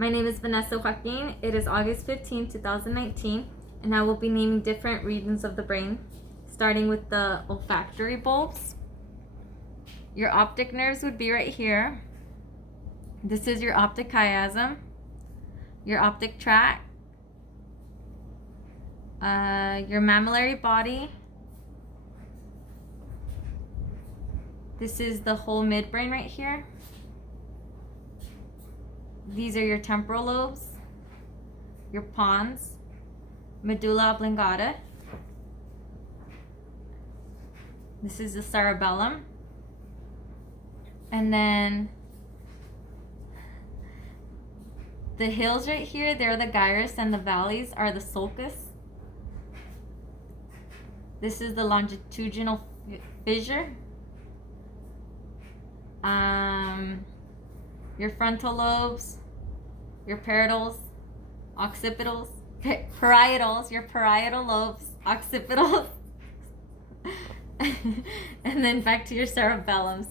My name is Vanessa Joaquin. It is August 15, 2019, and I will be naming different regions of the brain, starting with the olfactory bulbs. Your optic nerves would be right here. This is your optic chiasm, your optic tract, your mammillary body. This is the whole midbrain right here. These are your temporal lobes, your pons, medulla oblongata. This is the cerebellum. And then the hills right here, they're the gyrus, and the valleys are the sulcus. This is the longitudinal fissure. Your frontal lobes, your parietals, occipitals, parietals, your parietal lobes, occipitals, and then back to your cerebellums.